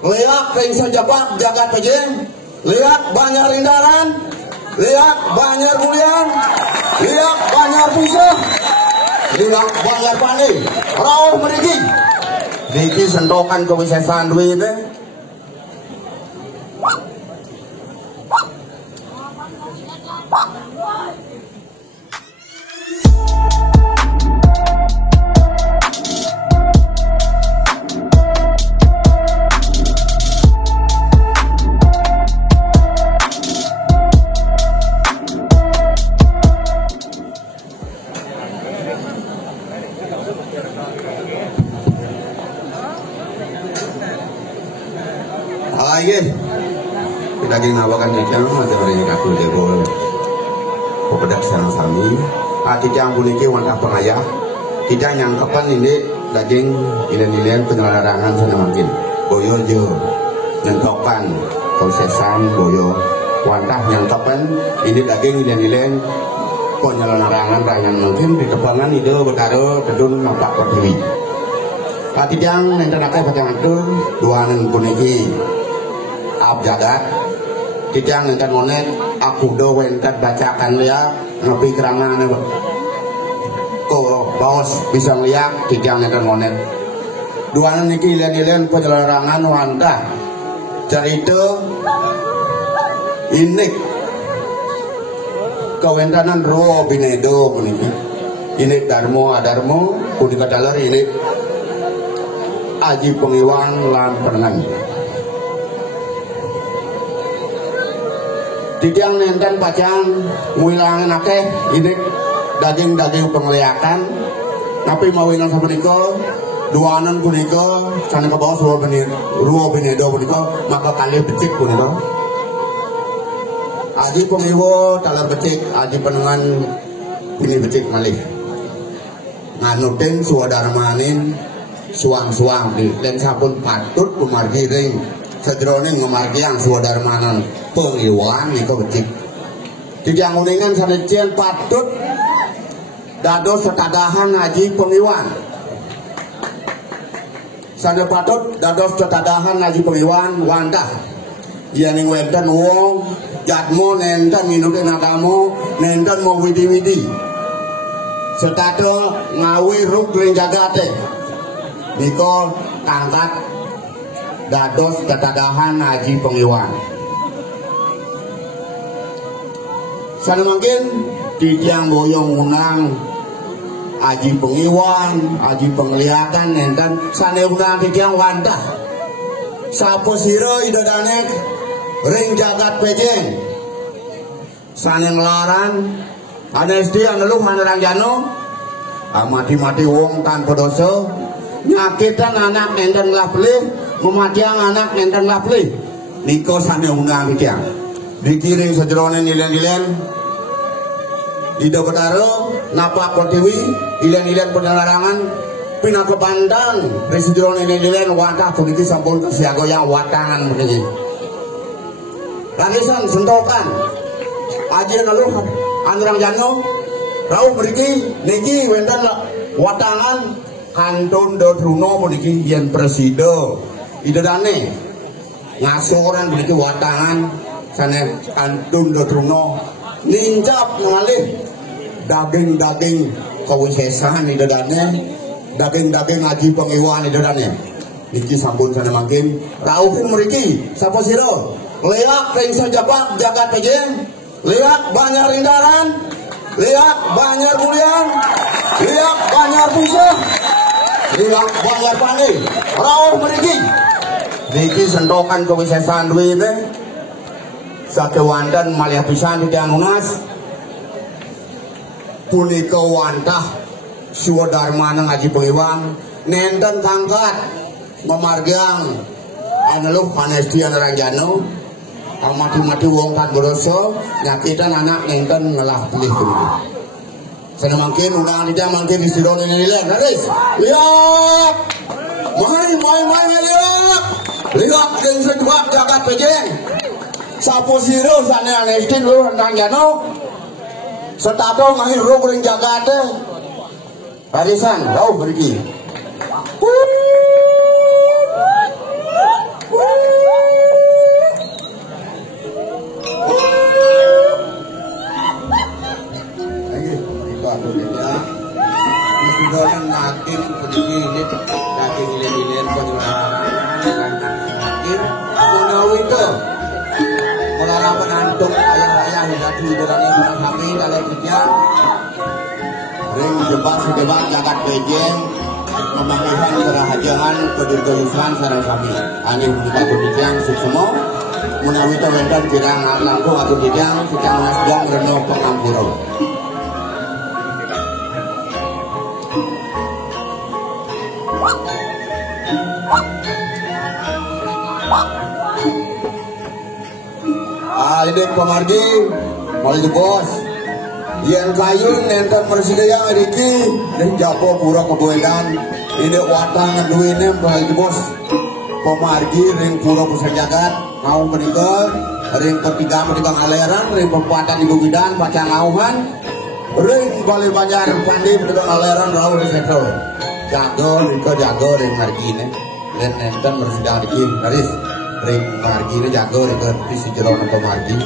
lihat ring sejabat jagat pejeng, lihat banyak rindaran, lihat banyak bulian, lihat banyak pisah, lihat banyak panik, rauh merigi. Niki sentokan kewisesan duit deh. Lagi kita ginawakan dijang ada orang yang aku debol pepedak sama-sami dijang puniki wantah pengayah tidak nyangkapan ini daging ilen-ilen penyelarangan sana makin boyo jo nentokan konsesan boyo wantah nyangkapan ini daging ilen-ilen penyelarangan rakyat mungkin di tepangan ide berkaro kedun nampak pertiwi dijang nenten akai pacang itu dua neng puniki abjadat kijang nenten monet aku do wentat bacakan liak ngopi kerangan ko baos bisa liak kijang nenten monet dua niki ilen-ilen penyelarangan wanda cerita inik kawentanan ro binedo puniki inik darmo adarmo kudika dalar inik aji pengiwang lan penengan Tidang nenten pacang nguilangan akeh ini daging-daging pengliakan tapi mawingan sama niko duanan puniko sana ke bawah ruo benedo puniko maka kali becik puniko aji pengiwo talar becik aji penengan ini becik malih nganutin suadara manin suang-suang di dan sapun patut pemargi ring sedroning memargiang suadara manan pengiwan niko becik tidak nguningan sadejian patut dados setadahan ngaji pengiwan sade patut dados setadahan ngaji pengiwan wandah yen wenten wong jatmo nenten minutin agamo nenten mau widi-widi setado ngawi ruk ring jagate niko kangkat dados setadahan ngaji pengiwan sana mungkin dijang boyong unang aji pengiwan aji penglihatan nenten sana unang dijang wanda sapo siro idadanek ring jagat pejeng sana ngelaran anesdi angeluh hanarang jano mati-mati wong tanpa dosa nyakitan anak nenten ngelah pelih mematiang anak nenten ngelah pelih niko sana unang dijang dikiring sejeronen ilen-ilen Ida Betaro napak pertiwi ilen-ilen penelarangan pina ke pandang presiden ilen-ilen watah puniki sampun kesiago yang watangan begini lagisan sentokan aja ngaluh anurang jano rauh beriki niki wendan watangan kantun do truno puniki yen presiden ida dane ngasoran puniki watangan sana kantun do truno ninjap ngalih daging-daging kawisesan di dadanya daging-daging ngaji pengiwan di dadanya niki sampun sana makin rauhin meriki sapa siro lihat ring sejabat jagat pejeng lihat banyak rindaran lihat banyak bulian lihat banyak pisah lihat banyak panik rauh meriki niki sentokan kawisesan duit satu wandan malia pisan di anunas punika wantah suwadarmana ngaji pengiwan nenten kangkat memargang aneluh panesti anaranjano mati-mati wong kan beroso nyakitan anak nenten ngelah pelih dulu sana mungkin undangan tidak mungkin istirahat ini lihat garis lihat main lihat yang sedua jagat pejeng sapo siro sana anesti dulu anaranjano setado ngahir rog ring jagate barisan rauh beriki Melarang penantung ayah-ayah hingga hiburannya sudah kami dalam kerja. Ring jebak sejebak jagat bejeng memanggilkan kerahajangan kedirgayusan sarang kami. Ani kita berbincang suksemo menawi tawendan kirang langkung atau bidang kita nasdang reno pengampuro. Ini pemargi mali bos yang kayun nenten persidaya ngeriki dan japo pura kebuedan ini watang ngeduinnya mali bos pemargi ring pura pusat jagat ngau menikah ring ketiga menikah ngaleran ring perempatan ibu bidan baca ngauhan ring bali banjar pandi menikah ngaleran rau ring sektor jago ring margi ini dan nenten persidaya ngeriki garis ring margi ini jago ring ke si jeron pemargi.